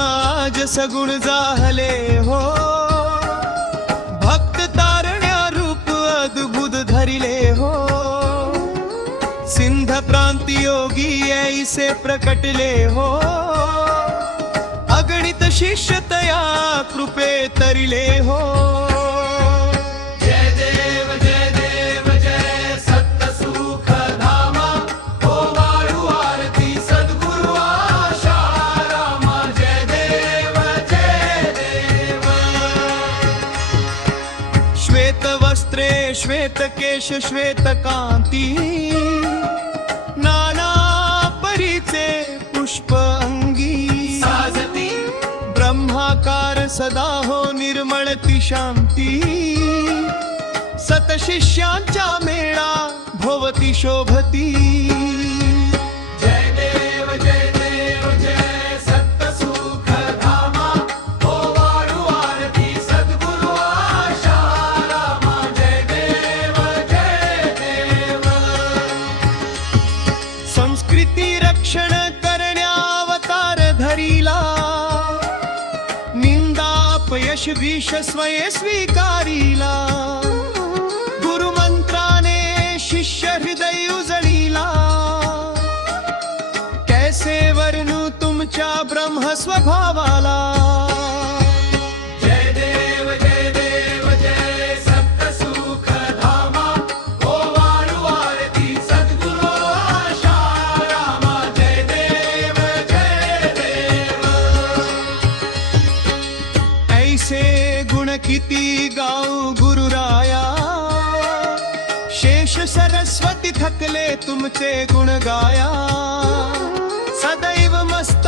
आज सगुण जाहले हो, भक्त तारण्या रूप अद्भुत धरिले हो, सिंध प्रांत योगी ऐसे प्रकटले हो, अगणित शिष्य तया कृपे तरिले हो। जय देव जय सत्य सुख धामा, हो वाळू आरती सद्गुरु आशारामा। जय देव श्वेत वस्त्रे श्वेत केश श्वेत कांती, नाना परीचे पुष्प अंगी साजती, ब्रह्माकार सदा हो निर्मळती शांती, सतशिष्यांच्या मेळा भोवती शोभती। जय देव जय सत्य सुख धामा, हो वाळू आरती सद्गुरु आशारामा। जय देव संस्कृती रक्षण करण्या अवतार धरिला, निंदा अपयश विष स्वये स्वीकारिला, गुरुमंत्राने शिष्य हृदय उजळिला, कैसे वर्णू तुमच्या ब्रह्म स्वभावाला। जय देव जय सत्य सुख धामा, हो वाळू आरती सद्गुरु आशारामा। जय देव ऐसे गुण किती गाऊ गुरुराया, शेष सरस्वती थकले तुमचे गुण गाया, सदैव मस्त